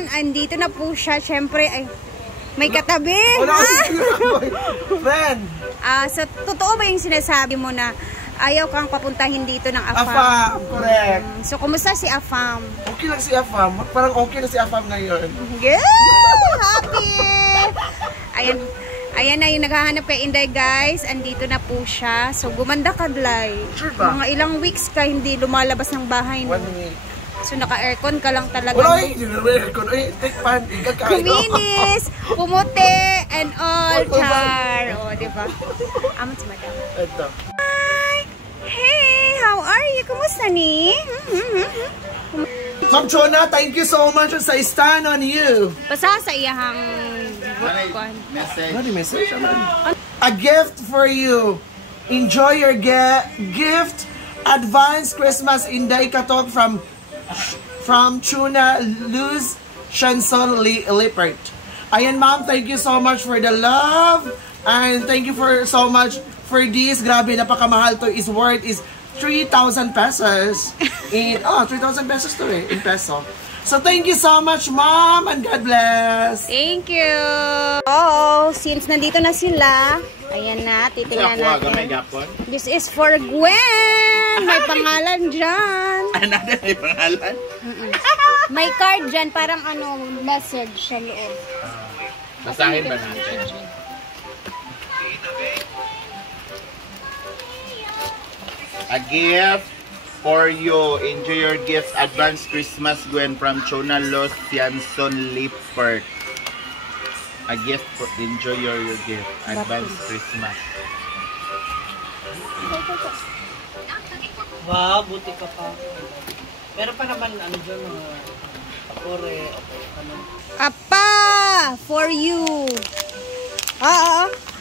ayan, andito na po siya. Siyempre, ay, may katabi. Friend. So, totoo ba yung sinasabi mo na ayaw kang papuntahin dito ng AFAM? AFAM, correct. So, kumusta si AFAM? Okay lang si AFAM. Parang okay na si AFAM ngayon. Yeah! Happy! Ayan na yung naghahanap kay Inday, guys. Andito na po siya. So, gumanda ka, Dlay. Sure ba? Mga ilang weeks ka hindi lumalabas ng bahay mo. 1 week. So, naka-aircon ka lang talaga. Wala, hindi na aircon. Ay, take pan. Kuminis, pumuti, and all, char. O, diba? Amat si madam. Ito. Hi! Hey! How are you? Kumusta ni? Ma'am Chona, thank you so much sa stand on you. Basta sa iyahang message. A gift for you. Enjoy your gift. Advance Christmas Inday Katok from Chuna Luz Chanson Lippert. Ayan ma'am, thank you so much for the love. And thank you for so much for this. Grabe, napakamahal to. Is worth is 3,000 pesos. 3,000 pesos to eh, in peso. So thank you so much, Mom, and God bless. Thank you. Oh, since nandito na sila, ayan na, titingnan natin. This is for Gwen. May pangalan dyan. Ano may pangalan? May card dyan, parang ano, message sa loob. Basahin ba natin? A gift for you. Enjoy your gifts. Advance Christmas, Gwen, from Chona Los Tianson Lippert. A gift for enjoy your gift. Advance Christmas. Wow, buti ka pa. Meron pa naman ano dyan, mga kapore, ano. Apa, for you.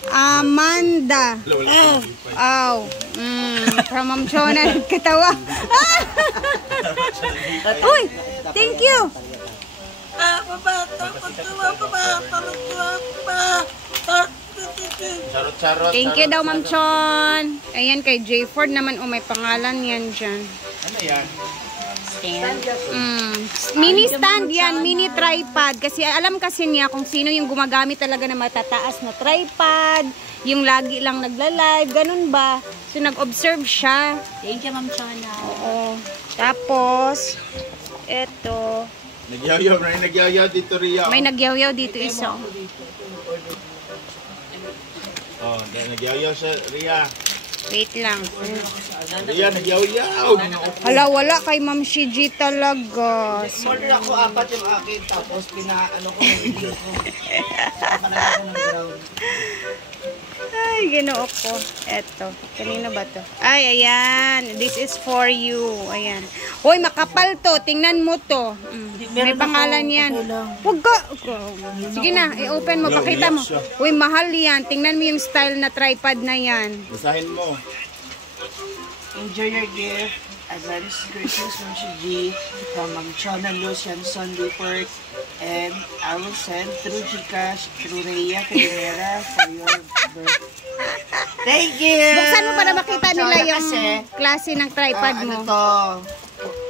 Amanda. From Ma'am Chona, katawa. Uy, thank you. Thank you daw, Ma'am Chon. Ayan, kay J. Ford naman, may pangalan yan dyan. Ano yan? Mini stand yan, mini tripod. Kasi alam kasi niya kung sino yung gumagamit talaga na matataas na tripod, yung lagi lang nagla-live, ganun ba? So nag-observe siya. Thank you, Ma'am Chona. Oo. Tapos, eto. Nagyayaw dito, Ria. May nagyaw-yaw dito isa. Oh, nagyayaw siya, Ria. Wait lang. Ria, nagyaw-yaw. Hala, wala kay Ma'am Shiji talaga. Order ako 4 yung akin, tapos pinaano ko yung video ko. Panalo ko ng ground. Ay, ginoo ko. Eto. Kanino ba to? Ay, ayan. This is for you. Ayan. Hoy, makapal to. Tingnan mo to. May pangalan yan. Huwag ka. Sige na, i-open mo. Pakita mo. Hoy, mahal yan. Tingnan mo yung style na tripod na yan. Basahin mo. Enjoy your gift. Advance Christmas from Shiji from Ma'am Chona Lucian Sunday Port, and I will send through Gcash through Rhea Calimera for your birth. Thank you! Buksan mo para makita nila yung klase ng tripod mo. Ano to?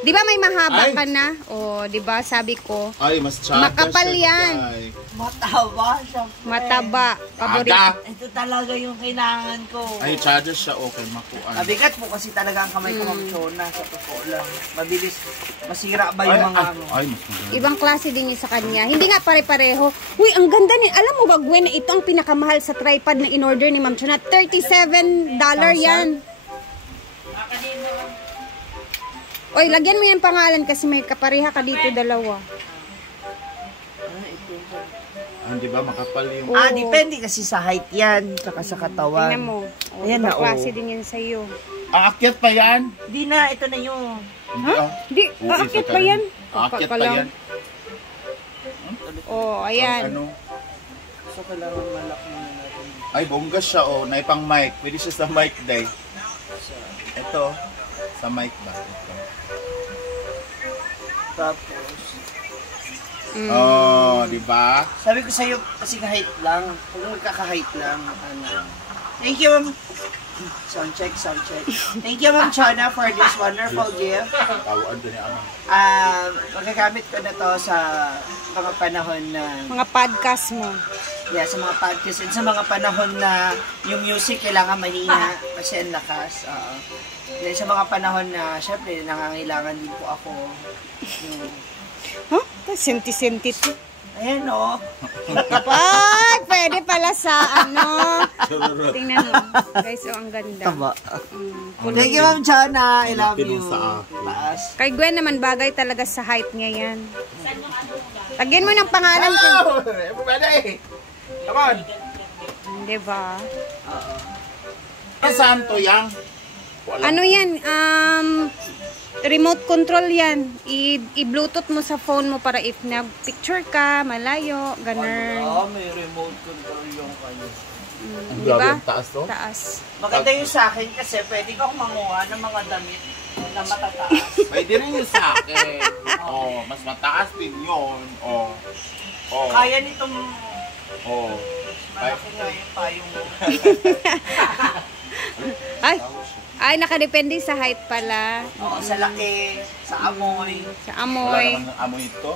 Di ba may mahaba ka na? O, di ba sabi ko? Ay, mas tsaka makapal yan. Mataba siya. Mataba. Paborito. Ito talaga yung kailangan ko. Ay, tsada siya. Okay, makuan. Mabigat po kasi talaga ang kamay ko, Ma'am Chona. Sa totoo lang. Mabilis. Masira ba yung mga ano? Ay, mas maganda. Ibang klase din yun sa kanya. Hindi nga pare-pareho. Uy, ang ganda ni. Alam mo ba, Gwen, na ito ang pinakamahal sa tripod na in-order ni Ma'am Chona. $37 yan. Oy, lagyan mo yung pangalan kasi may kapareha ka dito dalawa. Di ba makapal yung... Depende kasi sa height yan, saka sa katawan. Tingnan mo. Ayan na, klase din yan sa'yo. Aakyat pa yan? Di na, ito na yung... Di, aakyat pa yan? Aakyat pa yan? Ayan. Ano? So, kailangan malak muna natin. Ay, bongga siya, naipang mic. Pwede siya sa mic, day. Ito, sa mic ba? Ito. Tapos... di ba? Sabi ko sa'yo, kasi height lang. Kung magkaka-height lang, ano. Thank you, Ma'am. Sound check, sound check. Thank you, Ma'am Chona, for this wonderful gift. Tawaan doon ni Ama. Magagamit ko na to sa mga panahon na, Mga podcast mo. sa mga podcast and sa mga panahon na yung music kailangan mahina kasi ang lakas. Then sa mga panahon na, syempre, nangangailangan din po ako. Huh? Senti-senti to. Ayan, o. Ay, pwede pala sa ano. Tingnan mo. Guys, ang ganda. Thank you, Ma'am Chona. I love you. Sa akin. Taas. Kay Gwen naman bagay talaga sa height niya yan. Tagyan mo ng pangalan ko. Hello! Everybody! Come on! Diba? Saan to yang? Ano yan? Remote control yan. I-bluetooth mo sa phone mo para if nag-picture ka, malayo, ganun. May remote control yung kanya. Ang Diba? grabe ang taas to. Taas. Maganda yung sa akin kasi pwede ko manguha ng mga damit na matataas. Pwede rin yung sa akin. Oh, mas mataas din yun. Oh. Oh. Kaya nitong Oh. malaki nga yung payong mo. Ay, nakadepende sa height pala. Oo, sa laki, sa amoy. Sa Wala amoy. naman ng amoy ito.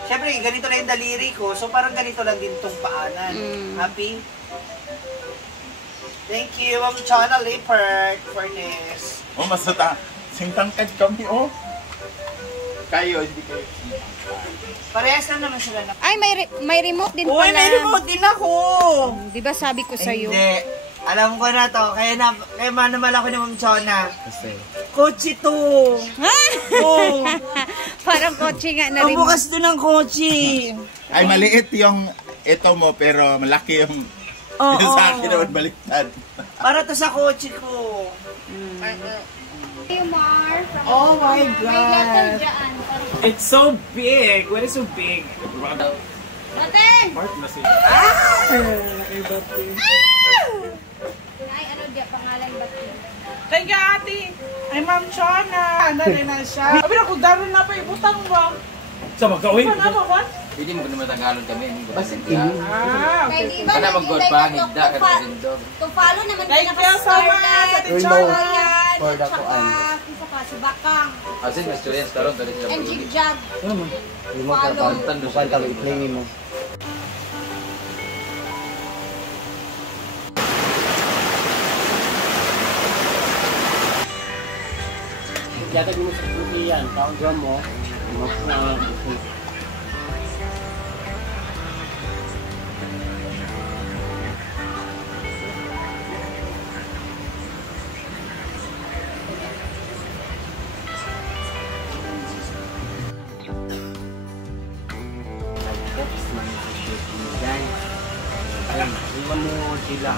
Siyempre, ganito lang yung daliri ko. So, parang ganito lang din itong paanan. Happy? Thank you, Ma'am Chona Lippert, for this. Oh, mas singtangkad kami, oh. Kayo, hindi kayo. Parehas na naman sila na. Ay, may remote din Uy, pala. may remote din ako! Di ba sabi ko sa'yo? Hindi. Alam ko na to. Kaya manamal ako ni Ma'am Chona. Kasi. Kotse to. Oh. Parang kotse nga na remote. Pabukas doon ng kotse. Ay, maliit yung ito mo, pero malaki yung Oo. yung sa akin naman baliktad. Para to sa kotse ko. Oh my God. It's so big. What is so big? Baten! Ay, ano dia pangalan Baten? Thank you, ate. Ay, Ma'am Chona. Ano rin na siya? Sabi na, kung daron na pa ibutang ba? Sa magawin? Ano ba ba? Hindi mo naman Tagalog kami. Ah, Kaya okay. di ba Kana mag-god pa, higda ka sa sindog. to follow naman Thank you so much, Ate Chona. For the kuan. Isa pa si Bakang. Asin, mas students karon dali sila And pag-ibig. Jigjag. Follow. Tando sa i-play mo. Yata di mo sa puti yan, taong drum mo, ayun, iwan mo sila.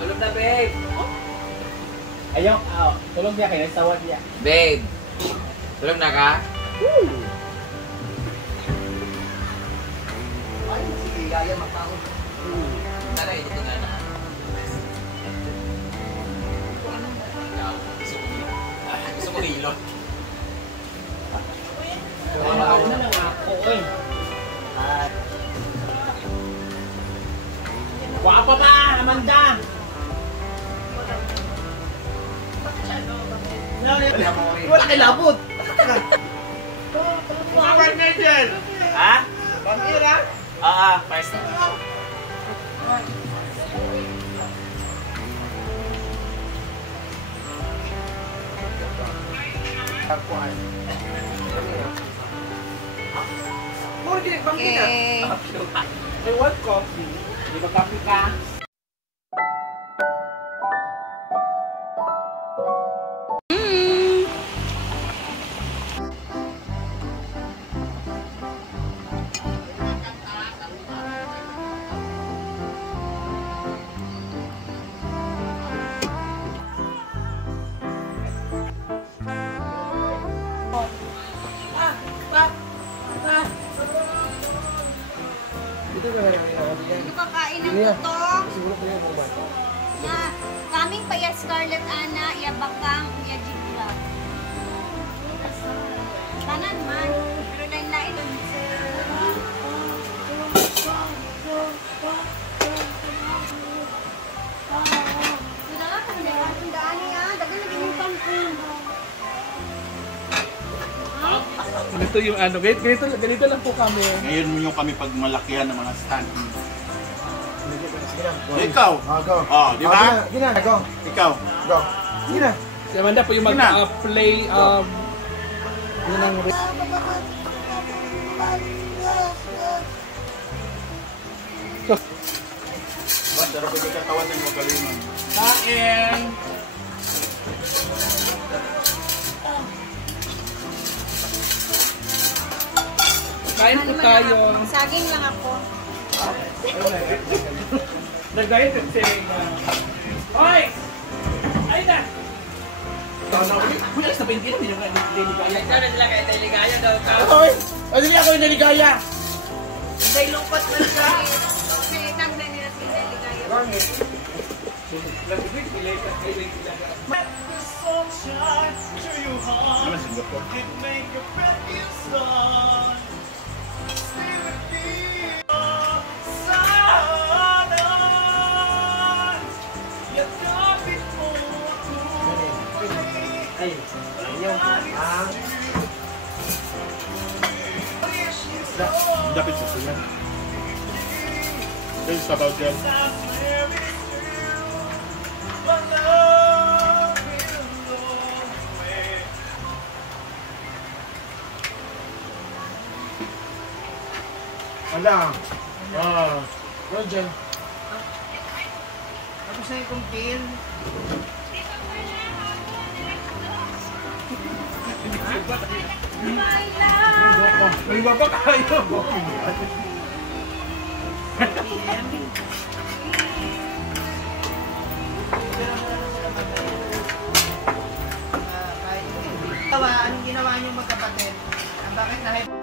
Tulog na, babe. Ayaw, tulog niya kayo, sawad niya. Babe. Tulog na ka? Ay, sige, gaya mapahod. Tara, ito na na. Ikaw, gusto mo hilo. Ano na nga ako, eh. Wapa pa, Amanda! Wala kay labot. Ha? Pamira. First. More din, bang kita? Okay. I want coffee. Di ba kape ka? Hindi ka kain ng utong. Na, kaming pa ya Scarlett Ana, ya Bakang, ya Jigla. Tanan man. Pero lain-lain. Wala ka kung daan niya. Dagan na ginutan ko. Ganito yung ano, ganito lang po kami. Ngayon mo yung kami pagmalakihan ng mga stand. Ikaw. Go. Oh, di ba? Gina, go. Ikaw. Go. Gina. Si Amanda po yung mag-play, yun ang... Pero pwede ka tawasin mo galingan. Kain! Kain po tayo. Saging lang ako. Nag-diet kasi Hoy! Ay na! Kuya, sa pintin namin yung deligaya. Nagkara nila kayo deligaya daw ka. Hoy! Dili ako yung naligaya. May lungkot man sa may itang na nila si Deligaya. Ano Singapore? Dapat sa suyan. There's about them. Wala. Roger. Tapos na yung kumpil. May baba kayo. Anong ginawa niyo magkapatid? Bakit na